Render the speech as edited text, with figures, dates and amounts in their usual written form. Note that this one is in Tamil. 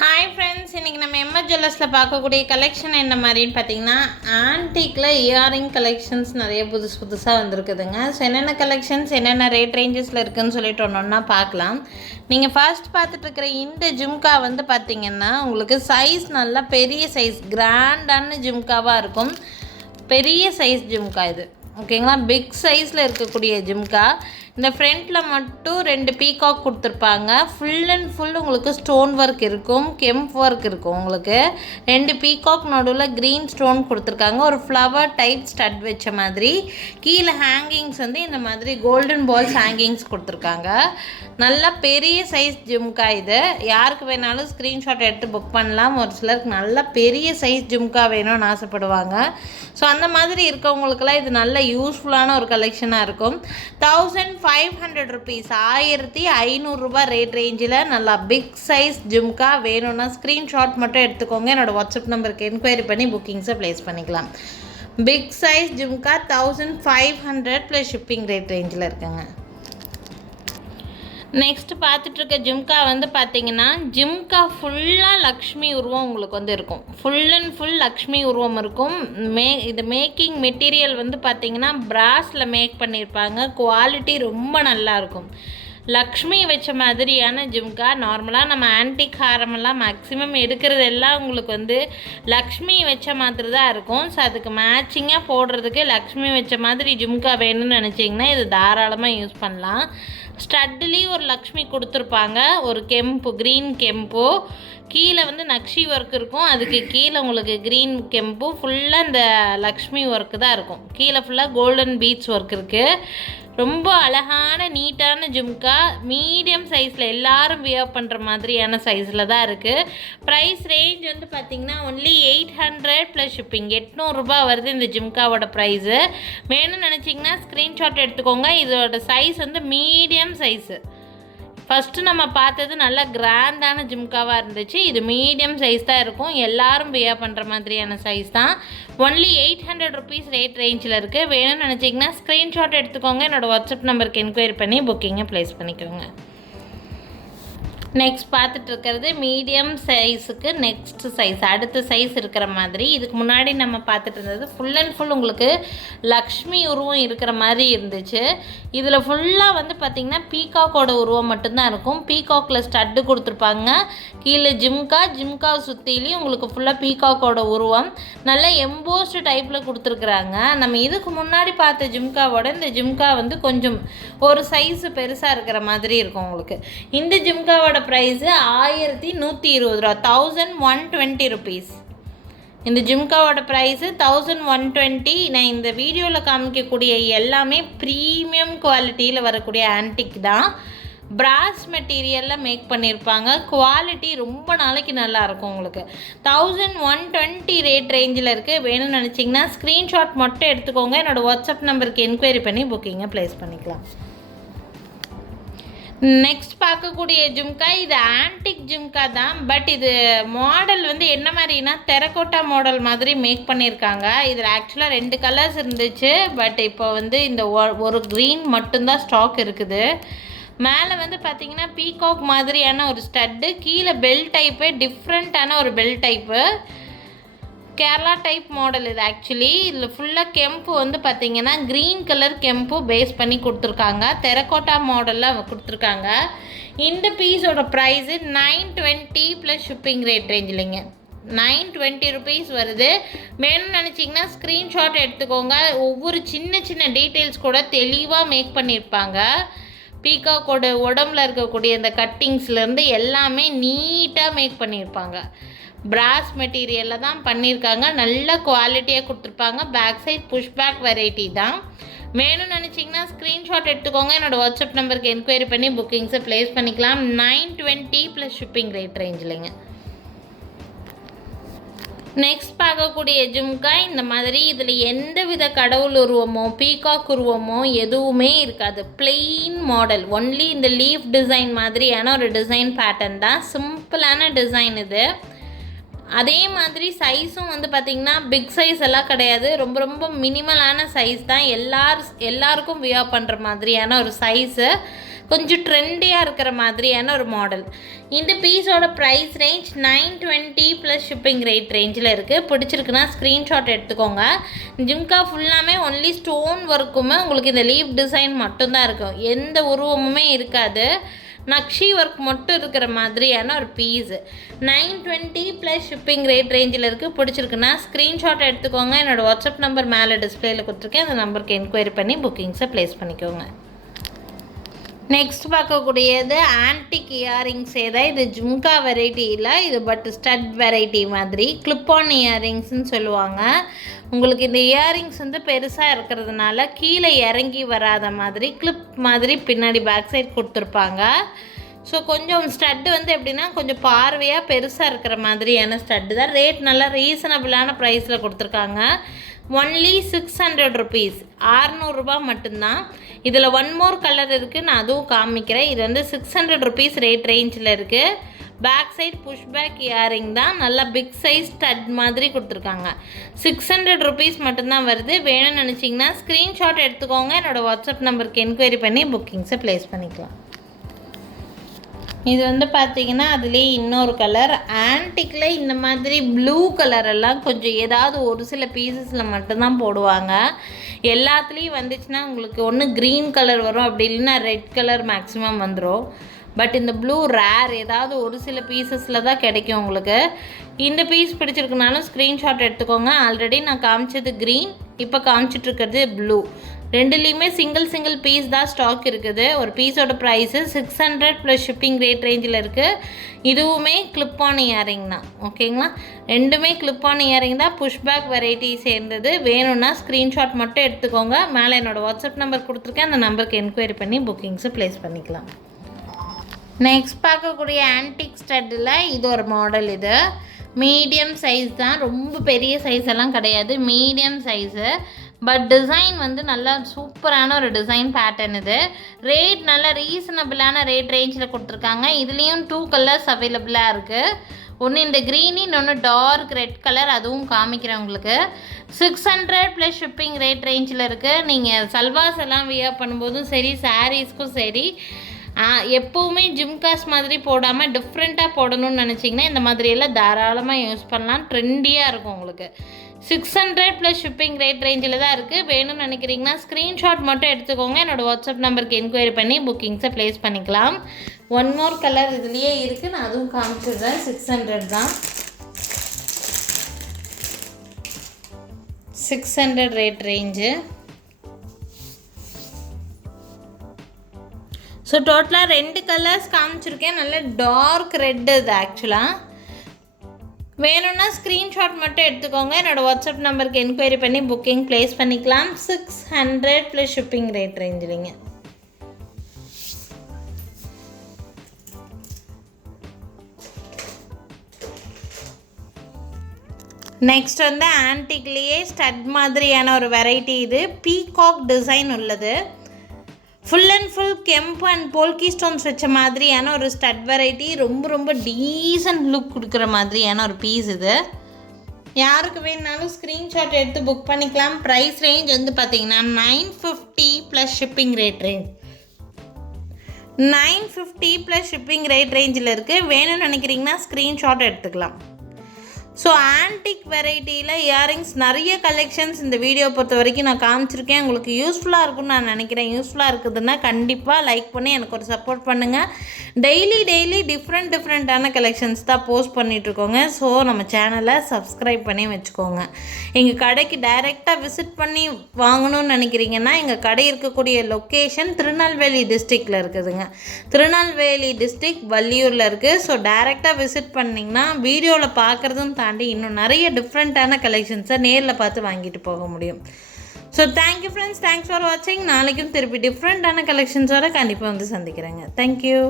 ஹாய் ஃப்ரெண்ட்ஸ், இன்றைக்கி நம்ம எம்எஸ் ஜுவல்லர்ஸில் பார்க்கக்கூடிய கலெக்ஷன் என்ன மாதிரின்னு பார்த்தீங்கன்னா, ஆன்டிக்கில் இயரிங் கலெக்ஷன்ஸ் நிறைய புதுசாக வந்திருக்குதுங்க. ஸோ என்னென்ன கலெக்ஷன்ஸ் என்னென்ன ரேட் ரேஞ்சஸில் இருக்குதுன்னு சொல்லிட்டு ஒன்றா பார்க்கலாம். நீங்கள் ஃபர்ஸ்ட் பார்த்துட்ருக்கிற இந்த ஜும்கா வந்து பார்த்திங்கன்னா உங்களுக்கு சைஸ் நல்லா பெரிய சைஸ் கிராண்டான ஜும்காவாக இருக்கும். பெரிய சைஸ் ஜும்கா இது, ஓகேங்களா. பிக் சைஸில் இருக்கக்கூடிய ஜும்கா. இந்த ஃப்ரண்ட்டில் மட்டும் 2 பீகாக் கொடுத்துருப்பாங்க. ஃபுல் அண்ட் ஃபுல் உங்களுக்கு ஸ்டோன் ஒர்க் இருக்கும், கெம்ப் ஒர்க் இருக்கும். உங்களுக்கு 2 பீகாக் நடுவில் க்ரீன் ஸ்டோன் கொடுத்துருக்காங்க. ஒரு ஃப்ளவர் டைப் ஸ்டட் வச்ச மாதிரி. கீழே ஹேங்கிங்ஸ் வந்து இந்த மாதிரி கோல்டன் பால்ஸ் ஹேங்கிங்ஸ் கொடுத்துருக்காங்க. நல்லா பெரிய சைஸ் ஜும்கா இது. யாருக்கு வேணாலும் ஸ்க்ரீன்ஷாட் எடுத்து புக் பண்ணலாம். ஒரு சிலருக்கு நல்லா பெரிய சைஸ் ஜும்கா வேணும்னு ஆசைப்படுவாங்க. ஸோ அந்த மாதிரி இருக்கவங்களுக்கெல்லாம் இது நல்ல யூஸ்ஃபுல்லான ஒரு கலெக்ஷனாக இருக்கும். 1500 rupees, 1500 ரேட் ரேஞ்சில் நல்லா பிக் சைஸ் ஜும்கா வேணும்னா ஸ்க்ரீன்ஷாட் மட்டும் எடுத்துக்கோங்க. என்னோடய வாட்ஸ்அப் நம்பருக்கு என்கொயரி பண்ணி புக்கிங்ஸை ப்ளேஸ் பண்ணிக்கலாம். Big size jhumka 1500 plus shipping rate ரேஞ்சில் இருக்குங்க. நெக்ஸ்ட் பார்த்துட்ருக்க ஜும்கா வந்து பார்த்திங்கன்னா, ஜும்கா ஃபுல்லாக லக்ஷ்மி உருவம் உங்களுக்கு வந்து இருக்கும். ஃபுல் அண்ட் ஃபுல் லக்ஷ்மி உருவம் இருக்கும். இது மேக்கிங் மெட்டீரியல் வந்து பார்த்திங்கன்னா பிராஸில் மேக் பண்ணியிருப்பாங்க. குவாலிட்டி ரொம்ப நல்லாயிருக்கும். லக்ஷ்மி வச்ச மாதிரியான ஜும்கா. நார்மலாக நம்ம ஆன்டிக் ஹாரமெல்லாம் மேக்ஸிமம் எடுக்கிறது எல்லாம் உங்களுக்கு வந்து லக்ஷ்மி வச்ச மாதிரி தான் இருக்கும். ஸோ அதுக்கு மேட்சிங்காக போடுறதுக்கு லக்ஷ்மி வச்ச மாதிரி ஜும்கா வேணும்னு நினச்சிங்கன்னா இது தாராளமாக யூஸ் பண்ணலாம். ஸ்டட்லேயும் ஒரு லக்ஷ்மி கொடுத்துருப்பாங்க. ஒரு கெம்பு, க்ரீன் கெம்பு. கீழே வந்து நக்ஷி ஒர்க் இருக்கும். அதுக்கு கீழே உங்களுக்கு க்ரீன் கெம்பு. ஃபுல்லாக இந்த லக்ஷ்மி ஒர்க்கு தான் இருக்கும். கீழே ஃபுல்லாக கோல்டன் பீட்ஸ் ஒர்க் இருக்குது. ரொம்ப அழகான நீட்டான ஜும்கா. மீடியம் சைஸில் எல்லோரும் வியர் பண்ணுற மாதிரியான சைஸில் தான் இருக்குது. ப்ரைஸ் ரேஞ்ச் வந்து பார்த்திங்கன்னா ஒன்லி 800 ப்ளஸ் ஷிப்பிங். 800 வருது இந்த ஜும்காவோட ப்ரைஸு. வேணும்னு நினச்சிங்கன்னா ஸ்க்ரீன்ஷாட் எடுத்துக்கோங்க. இதோட சைஸ் வந்து மீடியம் சைஸு. ஃபஸ்ட்டு நம்ம பார்த்தது நல்லா கிராண்டான ஜும்காவாக இருந்துச்சு. இது மீடியம் சைஸ் தான் இருக்கும். எல்லோரும் வியர் பண்ணுற மாதிரியான சைஸ் தான். ஒன்லி 800 rupees ரேட் ரேஞ்சில் இருக்குது. வேணும்னு நினச்சிங்கன்னா ஸ்க்ரீன்ஷாட் எடுத்துக்கோங்க. என்னோடய வாட்ஸ்அப் நம்பருக்கு என்கொயரி பண்ணி புக்கிங்கை ப்ளேஸ் பண்ணிக்கோங்க. நெக்ஸ்ட் பார்த்துட்ருக்கிறது மீடியம் சைஸுக்கு நெக்ஸ்ட் சைஸ், அடுத்த சைஸ் இருக்கிற மாதிரி. இதுக்கு முன்னாடி நம்ம பார்த்துட்டு இருந்தது ஃபுல் அண்ட் ஃபுல் உங்களுக்கு லக்ஷ்மி உருவம் இருக்கிற மாதிரி இருந்துச்சு. இதில் ஃபுல்லாக வந்து பார்த்திங்கன்னா பீகாக்கோட உருவம் மட்டும்தான் இருக்கும். பீகாக்கில் ஸ்டட்டு கொடுத்துருப்பாங்க. கீழே ஜிம்கா சுற்றிலையும் உங்களுக்கு ஃபுல்லாக பீகாக்கோட உருவம் நல்ல எம்போஸ்டு டைப்பில் கொடுத்துருக்குறாங்க. நம்ம இதுக்கு முன்னாடி பார்த்த ஜிம்காவோட இந்த ஜிம்கா வந்து கொஞ்சம் ஒரு சைஸு பெருசாக இருக்கிற மாதிரி இருக்கும் உங்களுக்கு. இந்த ஜிம்காவோட ப்ரைஸு 1120 1120 rupees. இந்த ஜிம்காவோட ப்ரைஸு 1120. நான் இந்த வீடியோவில் காமிக்கக்கூடிய எல்லாமே ப்ரீமியம் குவாலிட்டியில் வரக்கூடிய ஆன்டிக் தான். பிராஸ் மெட்டீரியலில் மேக் பண்ணியிருப்பாங்க. குவாலிட்டி ரொம்ப நாளைக்கு நல்லாயிருக்கும் உங்களுக்கு. 1120 ரேட் ரேஞ்சில் இருக்குது. வேணும்னு நினச்சிங்கன்னா ஸ்க்ரீன்ஷாட் மட்டும் எடுத்துக்கோங்க. என்னோடய வாட்ஸ்அப் நம்பருக்கு என்கொயரி பண்ணி புக்கிங்கை ப்ளேஸ் பண்ணிக்கலாம். நெக்ஸ்ட் பார்க்கக்கூடிய ஜும்கா இது ஆன்டிக் ஜும்கா தான். பட் இது மாடல் வந்து என்ன மாதிரினா டெரகோட்டா மாடல் மாதிரி மேக் பண்ணியிருக்காங்க. இதில் ஆக்சுவலாக 2 கலர்ஸ் இருந்துச்சு. பட் இப்போ வந்து இந்த ஒரு க்ரீன் மட்டும்தான் ஸ்டாக் இருக்குது. மேலே வந்து பார்த்திங்கன்னா பீகாக் மாதிரியான ஒரு ஸ்டட்டு. கீழே பெல் டைப்பு, டிஃப்ரெண்ட்டான ஒரு bell type. Kerala type model இது ஆக்சுவலி. இதில் ஃபுல்லாக கெம்பு வந்து பார்த்திங்கன்னா க்ரீன் கலர் கெம்பு பேஸ் பண்ணி கொடுத்துருக்காங்க. டெரகோட்டா மாடலில் கொடுத்துருக்காங்க. இந்த பீஸோட ப்ரைஸு 920 ப்ளஸ் ஷிப்பிங் ரேட் ரேஞ்சிலிங்க. 920 rupees வருது. வேணும்னு நினச்சிங்கன்னா ஸ்க்ரீன்ஷாட் எடுத்துக்கோங்க. ஒவ்வொரு சின்ன சின்ன டீட்டெயில்ஸ் கூட தெளிவாக மேக் பண்ணியிருப்பாங்க. பீகாக்கோட உடம்புல இருக்கக்கூடிய இந்த கட்டிங்ஸ்லேருந்து எல்லாமே நீட்டாக மேக் பண்ணியிருப்பாங்க. பிராஸ் மெட்டீரியலில் தான் பண்ணியிருக்காங்க. நல்ல குவாலிட்டியாக கொடுத்துருப்பாங்க. Back side push back variety தான். வேணும்னு நினச்சிங்கன்னா ஸ்க்ரீன்ஷாட் எடுத்துக்கோங்க. என்னோடய வாட்ஸ்அப் நம்பருக்கு என்கொயரி பண்ணி புக்கிங்ஸை ப்ளேஸ் பண்ணிக்கலாம். 920 ப்ளஸ் ஷிப்பிங் ரேட் ரேஞ்சில்ங்க. நெக்ஸ்ட் பார்க்கக்கூடிய ஜும்கா இந்த மாதிரி. இதில் எந்த வித கடவுள் உருவமோ பீகாக் உருவமோ எதுவுமே இருக்காது. Plain model. ஒன்லி இந்த லீஃப் டிசைன் மாதிரியான ஒரு டிசைன் பேட்டர்ன் தான். சிம்பிளான டிசைன் இது. அதே மாதிரி சைஸும் வந்து பார்த்திங்கன்னா பிக் சைஸ் எல்லாம் கிடையாது, ரொம்ப ரொம்ப மினிமலான சைஸ் தான். எல்லாருக்கும் வியர் பண்ணுற மாதிரியான ஒரு சைஸு, கொஞ்சம் ட்ரெண்டியாக இருக்கிற மாதிரியான ஒரு மாடல். இந்த பீஸோட price range 920 plus shipping rate ரேஞ்சில் இருக்குது. பிடிச்சிருக்குன்னா ஸ்க்ரீன்ஷாட் எடுத்துக்கோங்க. ஜிம்கா ஃபுல்லாமே ஒன்லி ஸ்டோன் ஒர்க்குமே உங்களுக்கு இந்த லீவ் டிசைன் மட்டும்தான் இருக்கும், எந்த உருவமுமே இருக்காது. நக்ஷி ஒர்க் மட்டும் இருக்கிற மாதிரியான ஒரு பீஸு. 920 ப்ளஸ் ஷிப்பிங் ரேட் ரேஞ்சில் இருக்குது. பிடிச்சிருக்குன்னா ஸ்க்ரீன்ஷாட் எடுத்துக்கோங்க. என்னோடய வாட்ஸ்அப் நம்பர் மேலே டிஸ்பிளேயில் கொடுத்துருக்கேன், அந்த நம்பருக்கு என்கொயரி பண்ணி புக்கிங்ஸை ப்ளேஸ் பண்ணிக்கோங்க. நெக்ஸ்ட் பார்க்கக்கூடியது ஆன்டிக் இயரிங்ஸே தான். இது ஜும்கா வெரைட்டியில், இது பட் ஸ்டட் வெரைட்டி மாதிரி கிளிப் ஆன் இயரிங்ஸ்ன்னு சொல்லுவாங்க. உங்களுக்கு இந்த இயரிங்ஸ் வந்து பெருசாக இருக்கிறதுனால கீழே இறங்கி வராத மாதிரி கிளிப் மாதிரி பின்னாடி பேக் சைட் கொடுத்துருப்பாங்க. ஸோ கொஞ்சம் ஸ்டட்டு வந்து எப்படின்னா கொஞ்சம் பார்வையாக பெருசாக இருக்கிற மாதிரியான ஸ்டட்டு தான். ரேட் நல்லா ரீசனபிளான ப்ரைஸில் கொடுத்துருக்காங்க. ஒன்லி 600 ருபீஸ், 600 ரூபா மட்டும்தான். இதில் ஒன் மோர் கலர் இருக்குது, நான் அதுவும் காமிக்கிறேன். இது வந்து 600 ருபீஸ் ரேட் ரேஞ்சில் இருக்குது. Back side push back earring தான், நல்லா பிக் சைஸ் ஸ்டட் மாதிரி கொடுத்துருக்காங்க. 600 ருபீஸ் மட்டும்தான் வருது. வேணும்னு நினச்சிங்கன்னா ஸ்க்ரீன்ஷாட் எடுத்துக்கோங்க. என்னோடய வாட்ஸ்அப் நம்பருக்கு என்கொயரி பண்ணி புக்கிங்ஸை ப்ளேஸ் பண்ணிக்கலாம். இது வந்து பார்த்திங்கன்னா அதுலேயே இன்னொரு கலர் ஆன்டிக்கில் இந்த மாதிரி ப்ளூ கலரெல்லாம் கொஞ்சம் ஏதாவது ஒரு சில பீசஸில் மட்டும்தான் போடுவாங்க. எல்லாத்துலேயும் வந்துச்சுன்னா உங்களுக்கு ஒன்று க்ரீன் கலர் வரும், அப்படி இல்லைன்னா ரெட் கலர் மேக்ஸிமம் வந்துடும். பட் இந்த ப்ளூ ரேர், ஏதாவது ஒரு சில பீசஸில் தான் கிடைக்கும் உங்களுக்கு. இந்த பீஸ் பிடிச்சிருக்குனாலும் ஸ்க்ரீன்ஷாட் எடுத்துக்கோங்க. ஆல்ரெடி நான் காமிச்சது க்ரீன், இப்போ காமிச்சிட்ருக்கிறது ப்ளூ. ரெண்டுலேயுமே சிங்கிள் பீஸ் தான் ஸ்டாக் இருக்குது. ஒரு பீஸோட ப்ரைஸு 600 ப்ளஸ் ஷிப்பிங் ரேட் ரேஞ்சில் இருக்குது. இதுவுமே கிளிப் ஆன் இயரிங் தான், ஓகேங்களா? ரெண்டுமே கிளிப் ஆன் இயரிங் தான், புஷ் பேக் வெரைட்டி சேர்ந்தது. வேணும்னா ஸ்க்ரீன்ஷாட் மட்டும் எடுத்துக்கோங்க. மேலே என்னோடய வாட்ஸ்அப் நம்பர் கொடுத்துருக்கேன், அந்த நம்பருக்கு என்கொயரி பண்ணி புக்கிங்ஸை ப்ளேஸ் பண்ணிக்கலாம். நெக்ஸ்ட் பார்க்கக்கூடிய ஆன்டிக் ஸ்டட்டில் இது ஒரு மாடல். இது மீடியம் சைஸ் தான், ரொம்ப பெரிய சைஸ் எல்லாம் கிடையாது, மீடியம் சைஸு. பட் டிசைன் வந்து நல்லா சூப்பரான ஒரு டிசைன் பேட்டர்ன். இது ரேட் நல்லா ரீசனபிளான ரேட் ரேஞ்சில் கொடுத்துருக்காங்க. இதுலேயும் 2 கலர்ஸ் அவைலபிளாக இருக்குது. ஒன்று இந்த க்ரீன், இன்னொன்று டார்க் ரெட் கலர், அதுவும் காமிக்கிறேன் உங்களுக்கு. 600 ப்ளஸ் ஷிப்பிங் ரேட் ரேஞ்சில் இருக்குது. நீங்கள் சல்வாஸ் எல்லாம் வியர் பண்ணும்போதும் சரி, சாரீஸ்க்கும் சரி, எப்போவுமே ஜிம்காஸ் மாதிரி போடாமல் டிஃப்ரெண்ட்டாக போடணும்னு நினச்சிங்கன்னா இந்த மாதிரியெல்லாம் தாராளமாக யூஸ் பண்ணலாம். ட்ரெண்டியாக இருக்கும் உங்களுக்கு. 600 ப்ளஸ் ஷிப்பிங் ரேட் ரேஞ்சில் தான் இருக்குது. வேணும்னு நினைக்கிறீங்கன்னா ஸ்க்ரீன்ஷாட் மட்டும் எடுத்துக்கோங்க. என்னோடய வாட்ஸ்அப் நம்பருக்கு என்கொயரி பண்ணி புக்கிங்ஸை ப்ளேஸ் பண்ணிக்கலாம். ஒன் மோர் கலர் இதுலேயே இருக்குது, நான் அதுவும் காமிச்சிடுறேன். 600 தான், 600 ரேட் ரேஞ்சு. ஸோ டோட்டலாக 2 கலர்ஸ் காமிச்சிருக்கேன். நல்ல டார்க் ரெட்டு இது ஆக்சுவலாக. வேணும்னா ஸ்க்ரீன்ஷாட் மட்டும் எடுத்துக்கோங்க. என்னோடய வாட்ஸ்அப் நம்பருக்கு என்கொயரி பண்ணி புக்கிங் ப்ளேஸ் பண்ணிக்கலாம். 600 ப்ளஸ் ஷிப்பிங் ரேட் ரேஞ்சிலிங்க. நெக்ஸ்ட் வந்து ஆன்டிக்லேயே ஸ்டட் மாதிரியான ஒரு வெரைட்டி. இது பீகாக் டிசைன் உள்ளது. Full and full kemp and polki stones வச்ச மாதிரியான ஒரு ஸ்டட் வெரைட்டி. ரொம்ப ரொம்ப டீசன்ட் லுக் கொடுக்குற மாதிரியான ஒரு பீஸ் இது. யாருக்கு வேணுனாலும் ஸ்க்ரீன்ஷாட் எடுத்து புக் பண்ணிக்கலாம். ப்ரைஸ் ரேஞ்ச் வந்து பார்த்திங்கன்னா 950 plus shipping rate range. 950 plus shipping rate ரேஞ்சில் இருக்குது. வேணும்னு நினைக்கிறீங்கன்னா ஸ்க்ரீன்ஷாட் எடுத்துக்கலாம். ஸோ ஆன்டிக் வெரைட்டியில் இயரிங்ஸ் நிறைய கலெக்ஷன்ஸ் இந்த வீடியோ பொறுத்த வரைக்கும் நான் காமிச்சிருக்கேன். உங்களுக்கு யூஸ்ஃபுல்லாக இருக்கும்னு நான் நினைக்கிறேன். யூஸ்ஃபுல்லாக இருக்குதுன்னா கண்டிப்பாக லைக் பண்ணி எனக்கு ஒரு சப்போர்ட் பண்ணுங்கள். டெய்லி டிஃப்ரெண்ட்டான கலெக்ஷன்ஸ் தான் போஸ்ட் பண்ணிகிட்ருக்கோங்க. ஸோ நம்ம சேனலை சப்ஸ்கிரைப் பண்ணி வச்சுக்கோங்க. எங்கள் கடைக்கு டைரெக்டாக விசிட் பண்ணி வாங்கணும்னு நினைக்கிறீங்கன்னா எங்கள் கடை இருக்கக்கூடிய லொக்கேஷன் திருநெல்வேலி டிஸ்ட்ரிக்டில் இருக்குதுங்க. திருநெல்வேலி டிஸ்ட்ரிக்ட் வள்ளியூரில் இருக்குது. ஸோ டைரெக்டாக விசிட் பண்ணிங்கன்னா வீடியோவில் பார்க்குறதும் தாண்டி இன்னும் நிறைய டிஃப்ரெண்ட்டான கலெக்ஷன்ஸை நேரில் பார்த்து வாங்கிட்டு போக முடியும். So thank you friends, thanks for வாட்சிங். நாளைக்கும் திருப்பி டிஃப்ரெண்ட்டான கலெக்ஷன்ஸோடு கண்டிப்பாக வந்து சந்திக்கிறேங்க. தேங்க்யூ.